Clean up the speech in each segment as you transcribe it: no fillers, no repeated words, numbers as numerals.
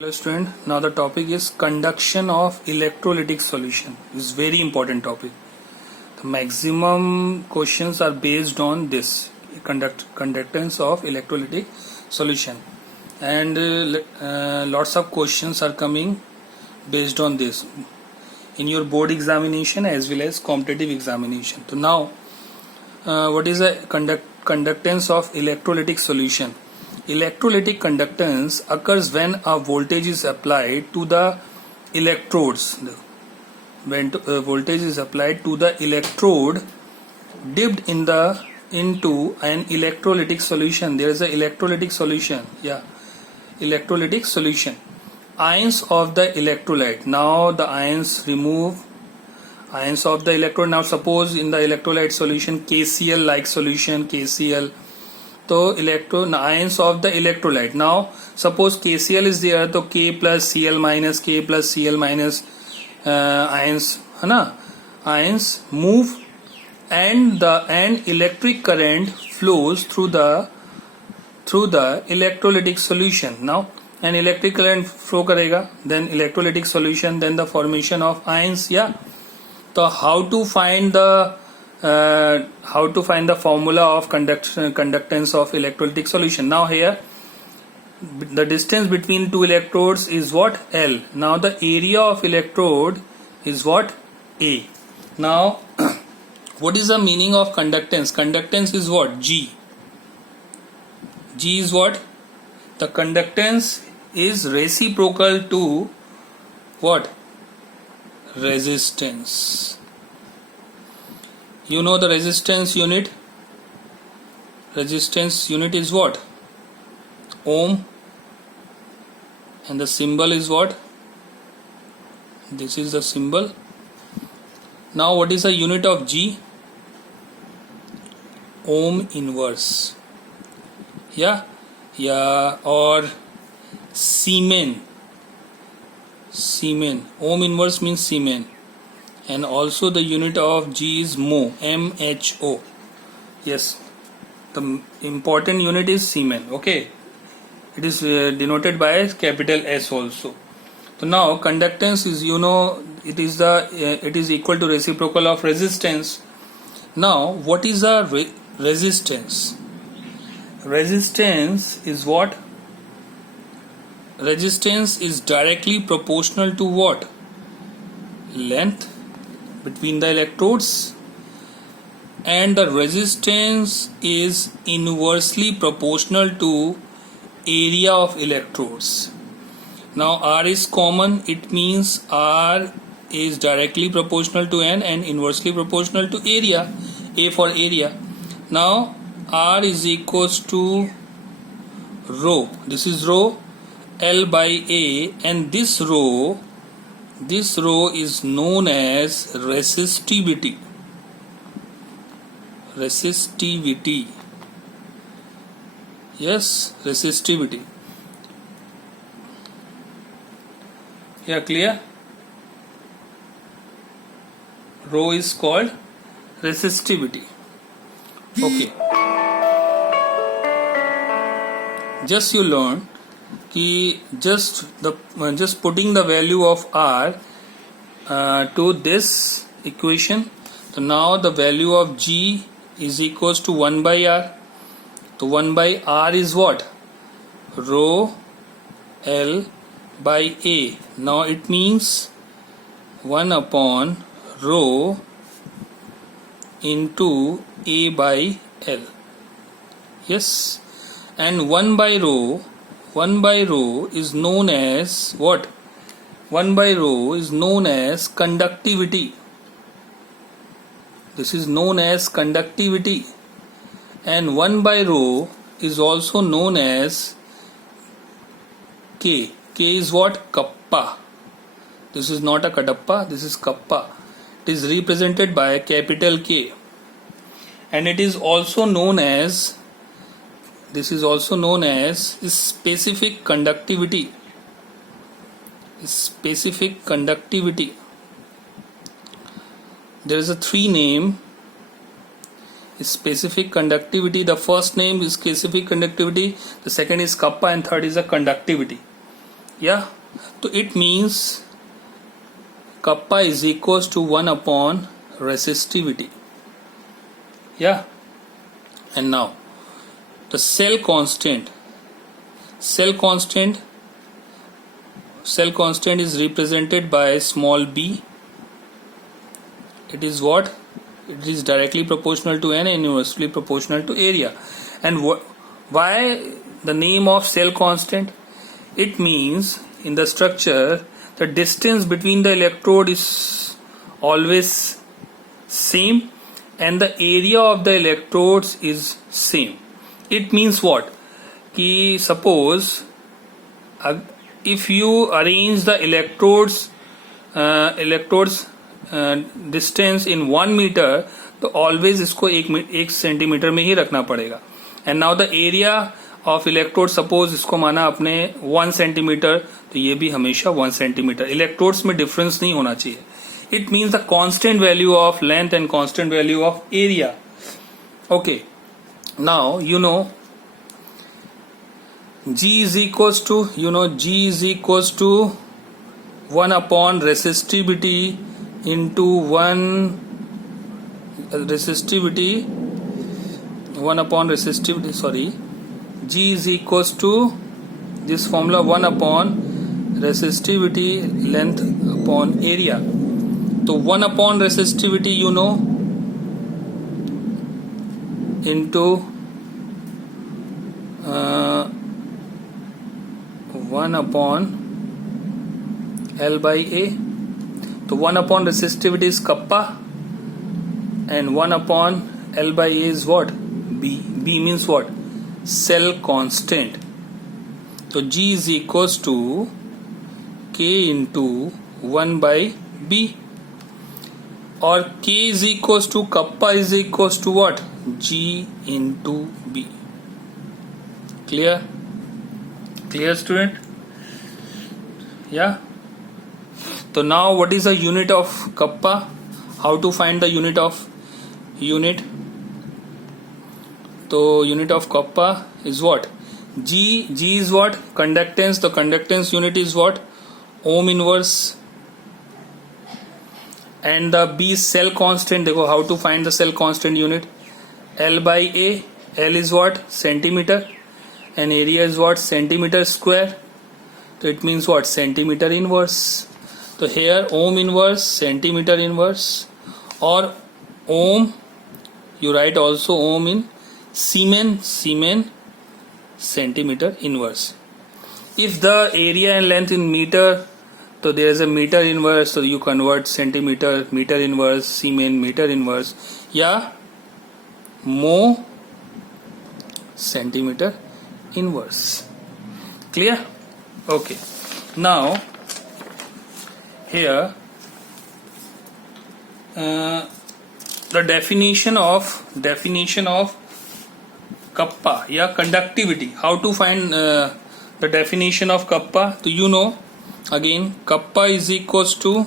Hello student, now the topic is conduction of electrolytic solution. It's very important topic. The maximum questions are based on this conductance of electrolytic solution, and lots of questions are coming based on this in your board examination as well as competitive examination. So now what is the conductance of electrolytic solution? Electrolytic conductance occurs when a voltage is applied to the electrodes. When voltage is applied to the electrode dipped into an electrolytic solution. There is an electrolytic solution. Electrolytic solution. Ions of the electrolyte. Now the ions remove ions of the electrode. Now suppose in the electrolyte solution KCl like solution KCl. So ions of the electrolyte. Now suppose KCl is there, so K plus Cl minus ions move and electric current flows through the electrolytic solution. Now an electric current flow karega, then electrolytic solution, then the formation of ions. So how to find the formula of conductance of electrolytic solution? Now here the distance between two electrodes is what? L. Now the area of electrode is what? A. Now what is the meaning of conductance? Conductance is what? G. G is what? The conductance is reciprocal to what? Resistance. You know the resistance unit? Resistance unit is what? Ohm. And the symbol is what? This is the symbol. Now what is the unit of G? Ohm inverse. Or Siemens. Ohm inverse means Siemens. And also the unit of G is mho, M-H-O. Yes, the important unit is Siemens. Okay, it is denoted by capital S also. So now conductance is, it is equal to reciprocal of resistance. Now what is the resistance? Resistance is what? Resistance is directly proportional to what? Length between the electrodes, and the resistance is inversely proportional to area of electrodes. Now R is common, it means R is directly proportional to N and inversely proportional to area, A for area. Now R is equals to rho, this is rho L by A, and this rho is known as resistivity. Yes, resistivity. Clear? Rho is called resistivity. Okay. Just you learn just putting the value of R to this equation. So now the value of G is equals to 1 by R. So 1 by R is what? Rho L by A. Now it means 1 upon rho into A by L. Yes, and 1 by rho is known as what? 1 by rho is known as conductivity. This is known as conductivity. And 1 by rho is also known as K. K is what? Kappa. This is not a kadappa, this is kappa. It is represented by capital K. And it is also known as specific conductivity. Specific conductivity. There is a three name. Specific conductivity. The first name is specific conductivity. The second is kappa, and third is a conductivity. Yeah, so it means kappa is equals to 1 upon resistivity. Yeah, and now the cell constant is represented by small b. It is what? It is directly proportional to n and inversely proportional to area. And why the name of cell constant? It means in the structure the distance between the electrode is always same and the area of the electrodes is same. It means what? Ki suppose if you arrange the electrodes distance in 1 meter, तो always इसको 1 centimetre में ही रखना पड़ेगा. And now the area of electrode, suppose इसको माना अपने 1 centimetre, तो ये भी हमेशा 1 सेंटीमीटर. इलेक्ट्रोड्स में डिफरेंस नहीं होना चाहिए. It means the constant value of length and constant value of area. Okay, now you know G is equals to 1 upon resistivity into 1 upon resistivity, sorry, G is equals to this formula 1 upon resistivity length upon area. So 1 upon resistivity into 1 upon L by A. So 1 upon resistivity is kappa and 1 upon L by A is what? B. B means what? Cell constant. So G is equals to K into 1 by B, or K is equals to kappa is equals to what? G into B. Clear? Clear, student? Yeah. So now what is the unit of kappa? How to find the unit of unit? So unit of kappa is what? G is what? Conductance. The conductance unit is what? Ohm inverse. And the B is cell constant. Dekho how to find the cell constant unit? L by A. L is what? Centimeter. And area is what? Centimeter square. So it means what? Centimeter inverse. So here ohm inverse, centimeter inverse, or ohm, you write also ohm in Siemens, centimeter inverse. If the area and length in meter, so there is a meter inverse, so you convert centimeter, meter inverse, Siemens, meter inverse, yeah, mho, centimeter inverse. Clear? Okay. Now here the definition of kappa, yeah, conductivity. How to find the definition of kappa? So again kappa is equals to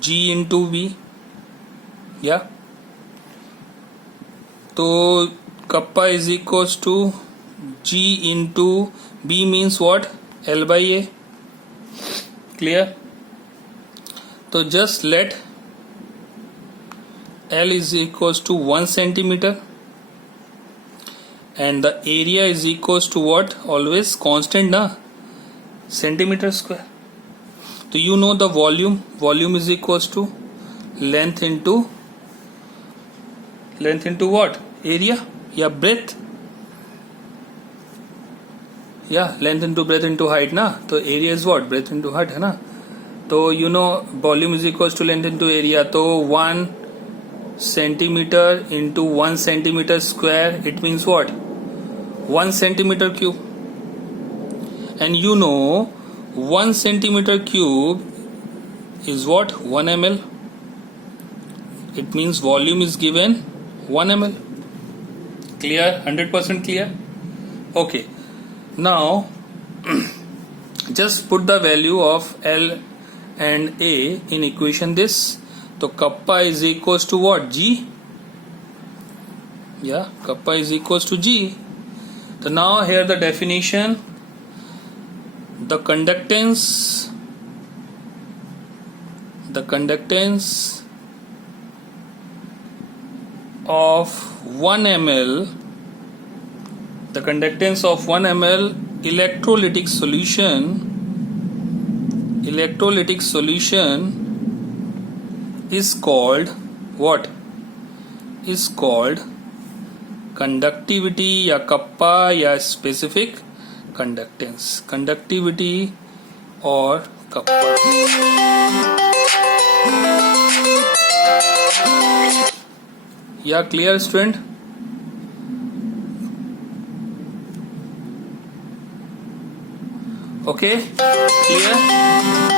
G into V, yeah. So kappa is equals to G into B means what? L by A. Clear? So just let L is equals to 1 centimeter and the area is equals to what? Always constant, na? Centimeter square. So the volume is equals to length into what? Area, yeah, breadth, yeah, length into breadth into height, na? So area is what? Breadth into height, hai na? So volume is equals to length into area. So 1 centimeter into 1 centimeter square, it means what? 1 centimeter cube. And 1 centimeter cube is what? 1 ml. It means volume is given 1 ml. Clear? 100% clear? Okay. Now just put the value of L and A in equation this. So kappa is equals to what? G. Yeah, kappa is equals to G. So now here the definition, the conductance of 1 ml electrolytic solution is called what? Is called conductivity या kappa या specific conductance. Conductivity और kappa. Yeah, clear student? Okay, clear?